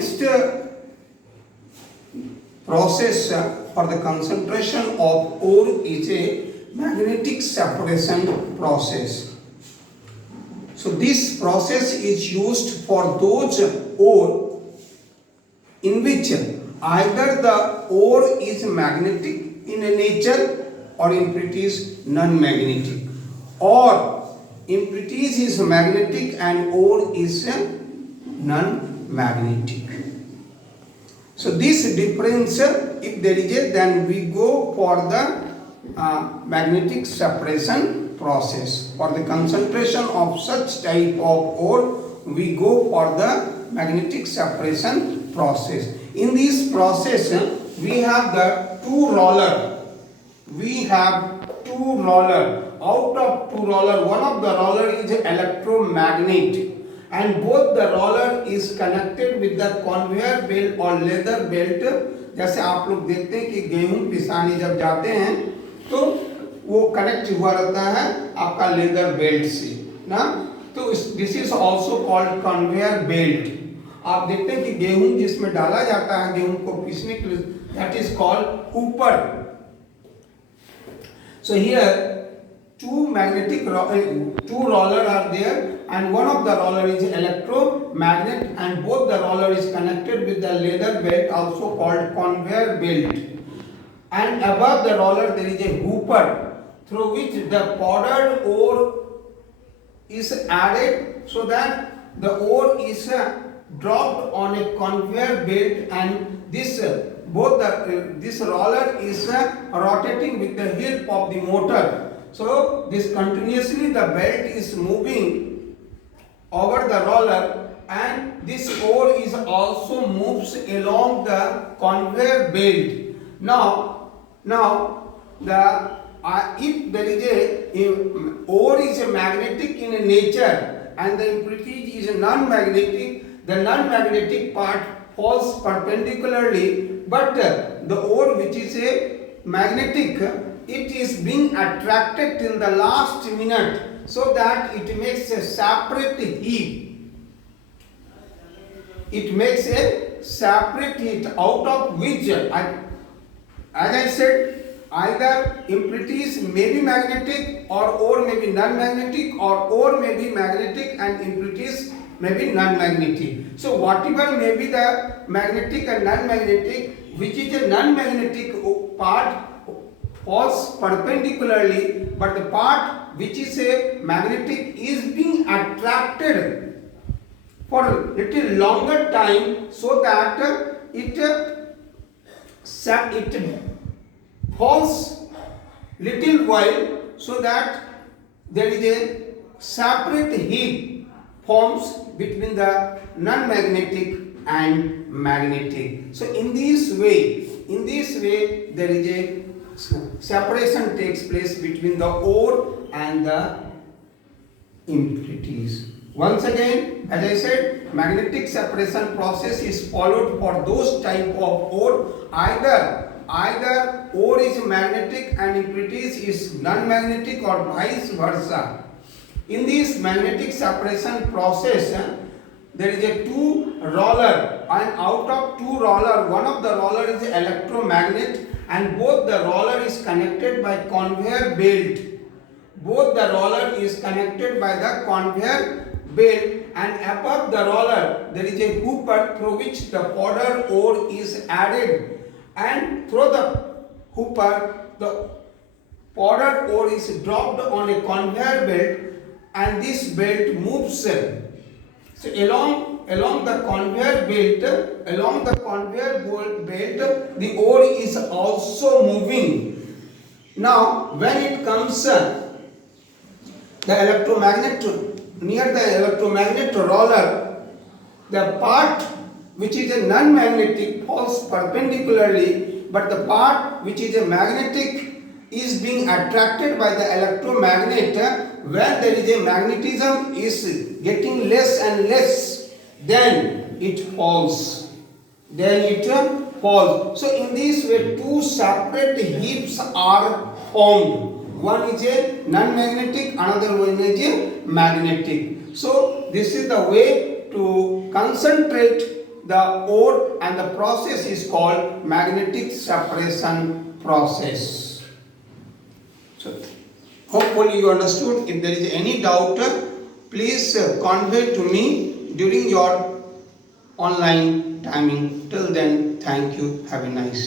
next process for the concentration of ore is a magnetic separation process. So this process is used for those ore in which either the ore is magnetic in nature or impurities non-magnetic, or impurities is magnetic and ore is non-magnetic. So this difference, if there is a, then we go for the magnetic separation process. For the concentration of such type of ore, we go for the magnetic separation process. In this process, we have the two roller. We have two roller. Out of two roller, one of the roller is electromagnet, and both the roller is connected with the conveyor belt or leather belt. जैसे आप लोग देखते हैं कि गेहूं पिसाने जब जाते हैं तो वो कनेक्ट हुआ रहता है आपका लेदर बेल्ट से ना, तो this is also called conveyor belt. आप देखते हैं कि गेहूं जिसमें डाला जाता है गेहूं को पीसने के लिए, that is called Hooper. So here two roller are there, and one of the roller is electromagnet, and both the roller is connected with the leather belt, also called conveyor belt. And above the roller there is a hooper through which the powdered ore is added, so that the ore is dropped on a conveyor belt, and this this roller is rotating with the help of the motor. So this continuously the belt is moving over the roller, and this ore is also moves along the conveyor belt. Now the if there is a ore is a magnetic in nature and the impurity is non-magnetic, the non-magnetic part falls perpendicularly, but the ore which is a magnetic, it is being attracted till the last minute, so that it makes a separate heap. It makes a separate heap out of which, as I said, either impurities may be magnetic or ore may be non-magnetic, or ore may be magnetic and impurities may be non-magnetic. So whatever may be the magnetic and non-magnetic, which is a non-magnetic part falls perpendicularly, but the part which is a magnetic is being attracted for a little longer time, so that it falls little while, so that there is a separate heap forms between the non-magnetic and magnetic. So in this way there is a separation takes place between the ore and the impurities. Once again, as I said, magnetic separation process is followed for those type of ore, either ore is magnetic and impurities is non-magnetic, or vice versa. In this magnetic separation process, there is a two roller, and out of two roller, one of the roller is electromagnet, and both the roller is connected by conveyor belt. Both the roller is connected by the conveyor belt, and above the roller there is a hooper through which the powdered ore is added, and through the hooper the powdered ore is dropped on a conveyor belt, and this belt moves. So along the conveyor belt, the ore is also moving. Now, when it comes near the electromagnet roller, the part which is a non-magnetic falls perpendicularly, but the part which is a magnetic is being attracted by the electromagnet. When there is a magnetism is getting less and less, then it falls. So in this way, two separate heaps are formed. One is a non-magnetic, another one is a magnetic. So this is the way to concentrate the ore, and the process is called magnetic separation process. So hopefully you understood. If there is any doubt, please convey to me during your online timing. Till then, thank you. Have a nice